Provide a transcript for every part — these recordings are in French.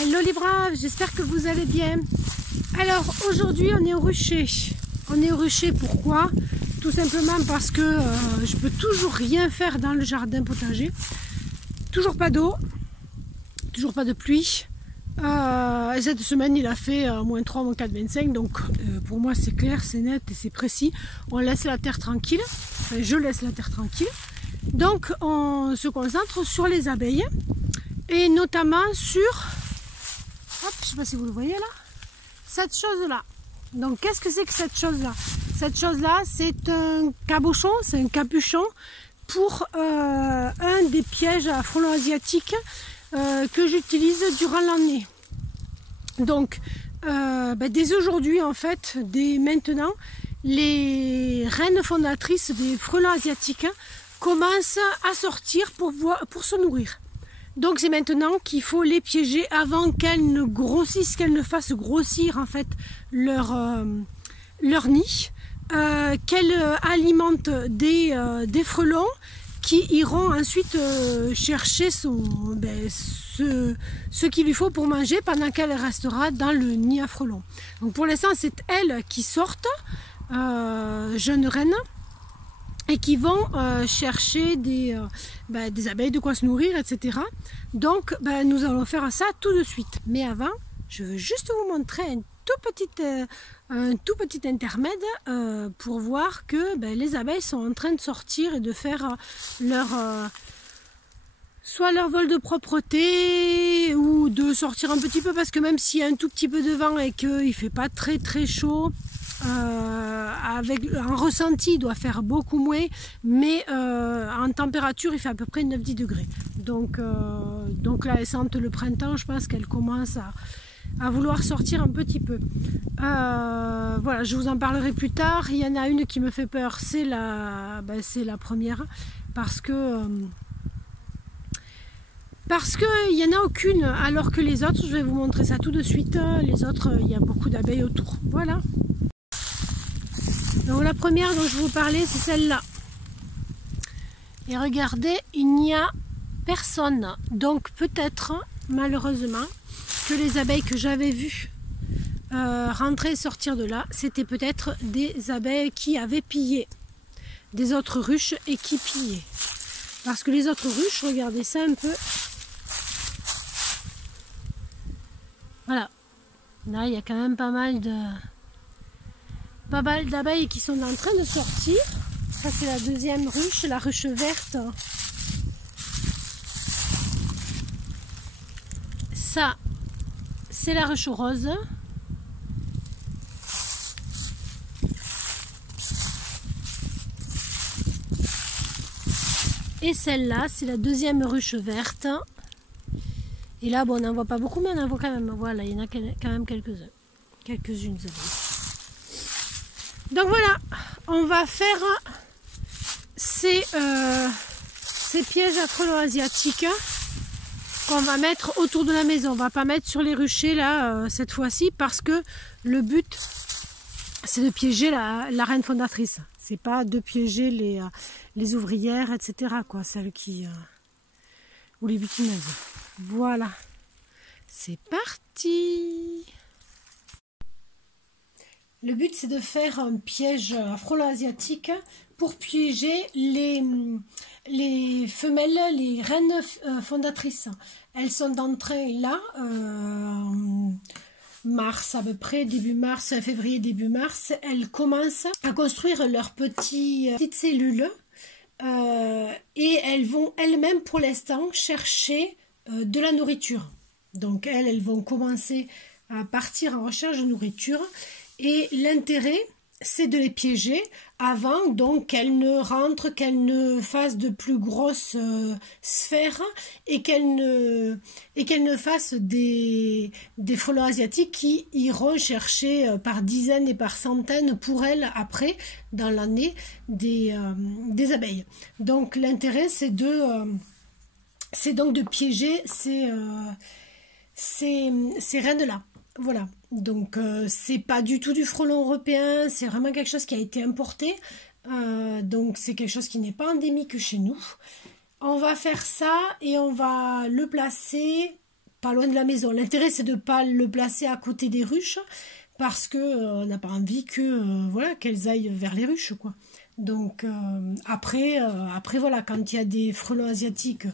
Hello les braves, j'espère que vous allez bien. Alors aujourd'hui on est au rucher. On est au rucher pourquoi? Tout simplement parce que je peux toujours rien faire dans le jardin potager. Toujours pas d'eau, toujours pas de pluie. Et cette semaine il a fait -3, -4,25. Donc pour moi c'est clair, c'est net et c'est précis. On laisse la terre tranquille. Enfin, je laisse la terre tranquille. Donc on se concentre sur les abeilles. Et notamment sur... Hop, je ne sais pas si vous le voyez là. Cette chose-là. Donc qu'est-ce que c'est que cette chose-là? Cette chose-là, c'est un cabochon, c'est un capuchon pour un des pièges à frelons asiatiques que j'utilise durant l'année. Donc dès aujourd'hui en fait, dès maintenant, les reines fondatrices des frelons asiatiques commencent à sortir pour se nourrir. Donc c'est maintenant qu'il faut les piéger avant qu'elles ne grossissent, qu'elles ne fassent grossir en fait leur nid, qu'elles alimentent des frelons qui iront ensuite chercher ce qu'il lui faut pour manger pendant qu'elle restera dans le nid à frelons. Donc pour l'instant c'est elles qui sortent, jeunes reines, et qui vont chercher des abeilles de quoi se nourrir, etc. Donc nous allons faire ça tout de suite. Mais avant, je veux juste vous montrer un tout petit intermède pour voir que les abeilles sont en train de sortir et de faire soit leur vol de propreté ou de sortir un petit peu, parce que même s'il y a un tout petit peu de vent et qu'il ne fait pas très chaud, avec un ressenti il doit faire beaucoup moins, mais en température il fait à peu près 9-10 degrés. Donc là elles sentent le printemps, je pense qu'elles commencent à vouloir sortir un petit peu. Voilà, je vous en parlerai plus tard. Il y en a une qui me fait peur, c'est la première, parce qu'il n'y en a aucune, alors que les autres, je vais vous montrer ça tout de suite, les autres, il y a beaucoup d'abeilles autour. Voilà. Donc la première dont je vous parlais, c'est celle-là. Et regardez, il n'y a personne. Donc peut-être, malheureusement, que les abeilles que j'avais vues rentrer et sortir de là, c'était peut-être des abeilles qui avaient pillé des autres ruches et qui pillaient. Parce que les autres ruches, regardez ça un peu. Voilà. Là, il y a quand même pas mal d'abeilles qui sont en train de sortir. Ça c'est la deuxième ruche, la ruche verte. Ça c'est la ruche rose. Et celle-là c'est la deuxième ruche verte. Et là bon, on n'en voit pas beaucoup, mais on en voit quand même. Voilà, il y en a quand même quelques-unes. Donc voilà, on va faire ces pièges à frelons asiatiques qu'on va mettre autour de la maison. On va pas mettre sur les ruchers là cette fois-ci, parce que le but c'est de piéger la reine fondatrice. C'est pas de piéger les ouvrières, etc. quoi, celles qui ou les butineuses. Voilà, c'est parti. Le but c'est de faire un piège à frelons asiatiques pour piéger les femelles, les reines fondatrices. Elles sont entrées là, mars à peu près, début mars, février, début mars. Elles commencent à construire leurs petites cellules et elles vont elles-mêmes pour l'instant chercher de la nourriture. Donc elles vont commencer à partir en recherche de nourriture. Et l'intérêt, c'est de les piéger avant donc qu'elles ne rentrent, qu'elles ne fassent de plus grosses sphères et qu'elles ne fassent des frelons asiatiques qui iront chercher par dizaines et par centaines pour elles après dans l'année des abeilles. Donc l'intérêt, c'est donc de piéger ces reines-là. Voilà, donc c'est pas du tout du frelon européen, c'est vraiment quelque chose qui a été importé, donc c'est quelque chose qui n'est pas endémique chez nous. On va faire ça et on va le placer pas loin de la maison. L'intérêt, c'est de ne pas le placer à côté des ruches, parce que on n'a pas envie que voilà, qu'elles aillent vers les ruches, quoi. Donc après voilà, quand il y a des frelons asiatiques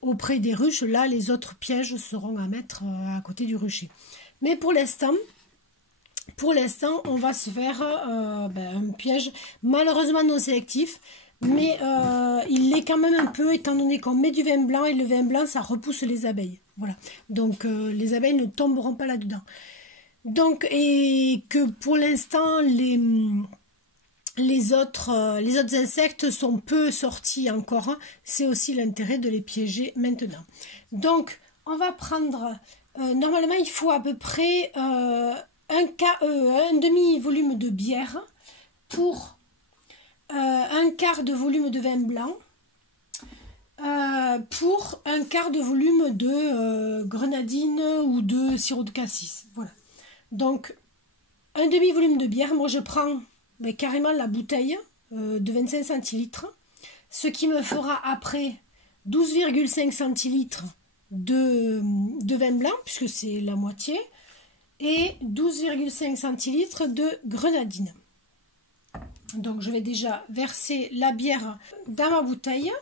auprès des ruches, là les autres pièges seront à mettre à côté du rucher. Mais pour l'instant, on va se faire un piège malheureusement non sélectif, mais il l'est quand même un peu, étant donné qu'on met du vin blanc, et le vin blanc ça repousse les abeilles. Voilà, donc les abeilles ne tomberont pas là-dedans. Donc, et que pour l'instant les autres insectes sont peu sortis encore, c'est aussi l'intérêt de les piéger maintenant. Donc on va prendre, normalement il faut à peu près un demi-volume de bière pour un quart de volume de vin blanc, pour un quart de volume de grenadine ou de sirop de cassis. Voilà. Donc un demi-volume de bière, moi je prends carrément la bouteille de 25 centilitres, ce qui me fera après 12,5 centilitres de vin blanc, puisque c'est la moitié, et 12,5 centilitres de grenadine. Donc je vais déjà verser la bière dans ma bouteille.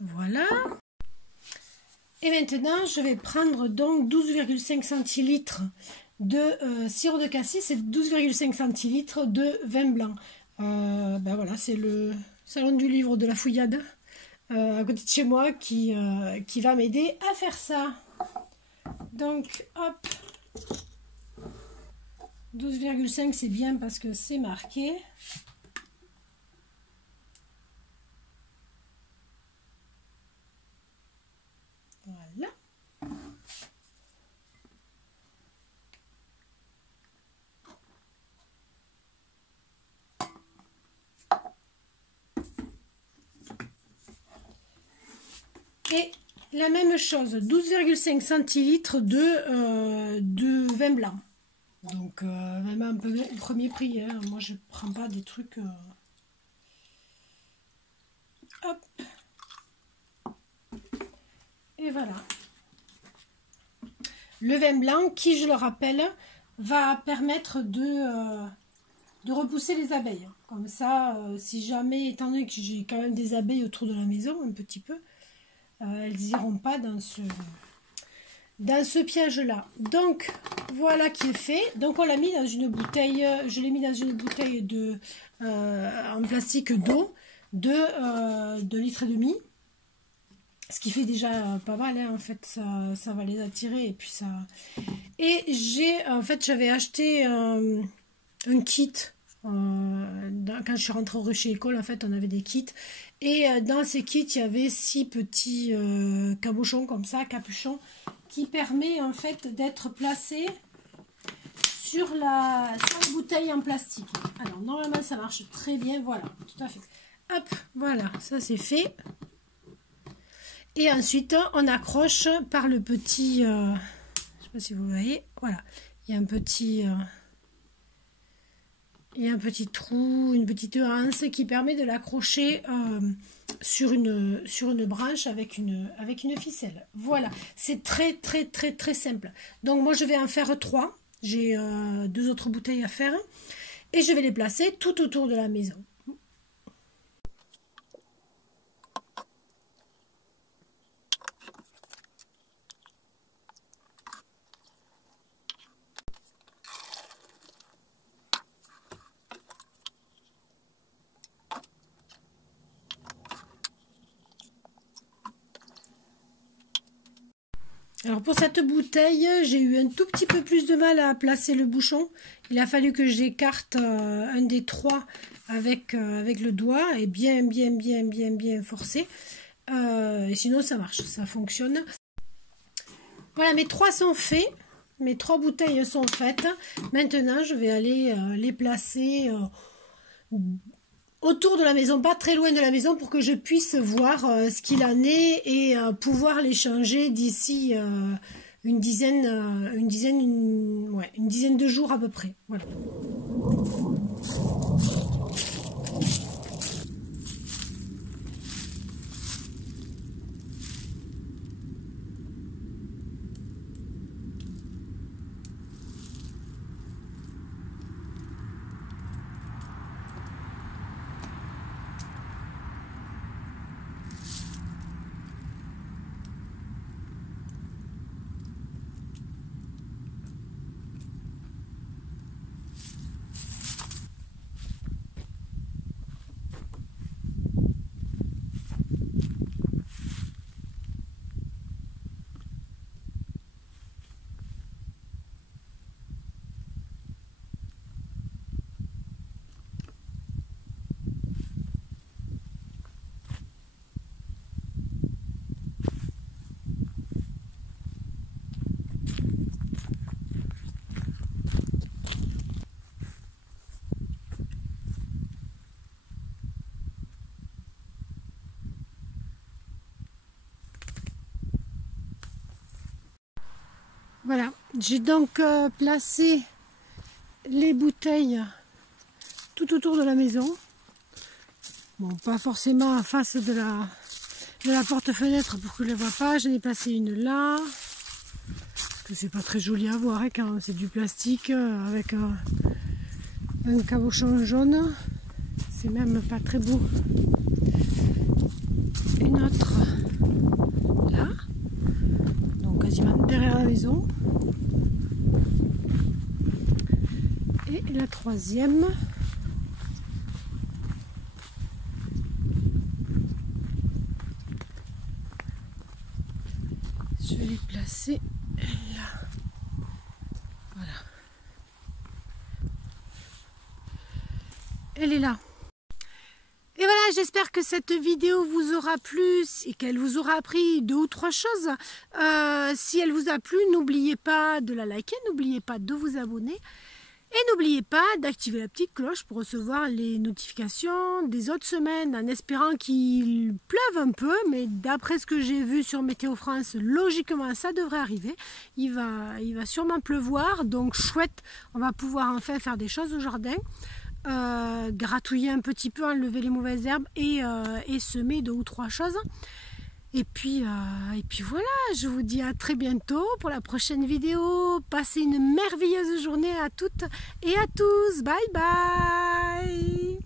Voilà. Et maintenant, je vais prendre donc 12,5 centilitres de sirop de cassis et 12,5 centilitres de vin blanc. Voilà, c'est le salon du livre de la fouillade à côté de chez moi qui va m'aider à faire ça. Donc, hop. 12,5 c'est bien parce que c'est marqué. Voilà. Et la même chose, 12,5 centilitres de vin blanc. Donc même un peu au premier prix, hein. Moi je prends pas des trucs... Hop. Et voilà. Le vin blanc qui, je le rappelle, va permettre de repousser les abeilles. Comme ça, si jamais, étant donné que j'ai quand même des abeilles autour de la maison, un petit peu, elles n'iront pas dans ce piège-là. Donc, voilà qui est fait. Donc, on l'a mis dans une bouteille, je l'ai mis dans une bouteille en plastique d'eau de 2,5 litres. Ce qui fait déjà pas mal, hein, en fait, ça va les attirer. Et puis ça. Et j'avais acheté un kit. Quand je suis rentrée au rucher école, en fait, on avait des kits. Et dans ces kits, il y avait 6 petits cabochons comme ça, capuchons, qui permet en fait d'être placé sur la bouteille en plastique. Alors, normalement, ça marche très bien. Voilà, tout à fait. Hop, voilà, ça c'est fait. Et ensuite, on accroche par le petit... je ne sais pas si vous voyez. Voilà, il y a un petit trou, une petite anse qui permet de l'accrocher sur une branche avec une ficelle. Voilà, c'est très très très très simple. Donc moi je vais en faire 3. J'ai 2 autres bouteilles à faire. Et je vais les placer tout autour de la maison. Alors pour cette bouteille, j'ai eu un tout petit peu plus de mal à placer le bouchon. Il a fallu que j'écarte un des 3 avec le doigt et bien forcer. Et sinon ça marche, ça fonctionne. Voilà, mes 3 sont faits. Mes 3 bouteilles sont faites. Maintenant, je vais aller les placer autour de la maison, pas très loin de la maison, pour que je puisse voir ce qu'il en est et pouvoir les changer d'ici une dizaine de jours à peu près. Voilà. Voilà, j'ai donc placé les bouteilles tout autour de la maison. Bon, pas forcément en face de la porte-fenêtre pour que je ne les voie pas. J'en ai placé une là. Que c'est pas très joli à voir hein, quand c'est du plastique avec un cabochon jaune. C'est même pas très beau. Une autre là. Donc quasiment derrière la maison. Et la troisième. Je vais les placer là. Voilà. Elle est là. Et voilà, j'espère que cette vidéo vous aura plu et qu'elle vous aura appris 2 ou 3 choses. Si elle vous a plu, n'oubliez pas de la liker, n'oubliez pas de vous abonner. Et n'oubliez pas d'activer la petite cloche pour recevoir les notifications des autres semaines, en espérant qu'il pleuve un peu, mais d'après ce que j'ai vu sur Météo France, logiquement ça devrait arriver. Il va sûrement pleuvoir, donc chouette, on va pouvoir enfin faire des choses au jardin. Gratouiller un petit peu, enlever les mauvaises herbes et semer 2 ou 3 choses. Et puis voilà, je vous dis à très bientôt pour la prochaine vidéo. Passez une merveilleuse journée à toutes et à tous. Bye bye.